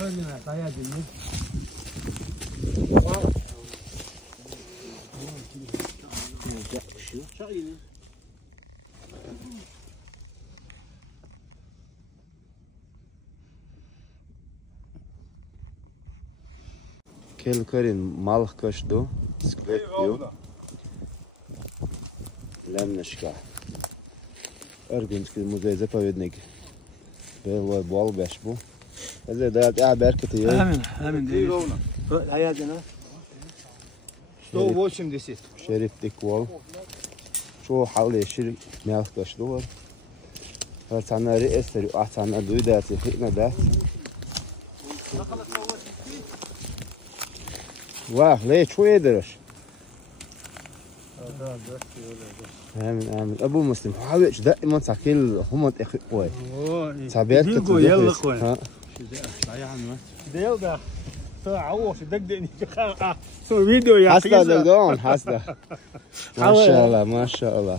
خلينا قاعد النت Kel karin malch kaşdu, sklep diyor. Lemneška. Argunski muzej zapovjednik. Bilo bol bešbu. Hadi da berkete je. Amin değil. Hayatına. 180. Şerif dikval. Şu halı şerif melch kaşdu. Her tane reisleri ahtana duydarsi hikme da. Vah, ليه شو يدرش؟ آمين أبو مسلم حاولش دائما تاكل هم تأخذ تعبير ديجو يلا خوي ديلا عوش دقدقني سو فيديو يا حسنا دقدقون حسنا ما شاء الله ما شاء الله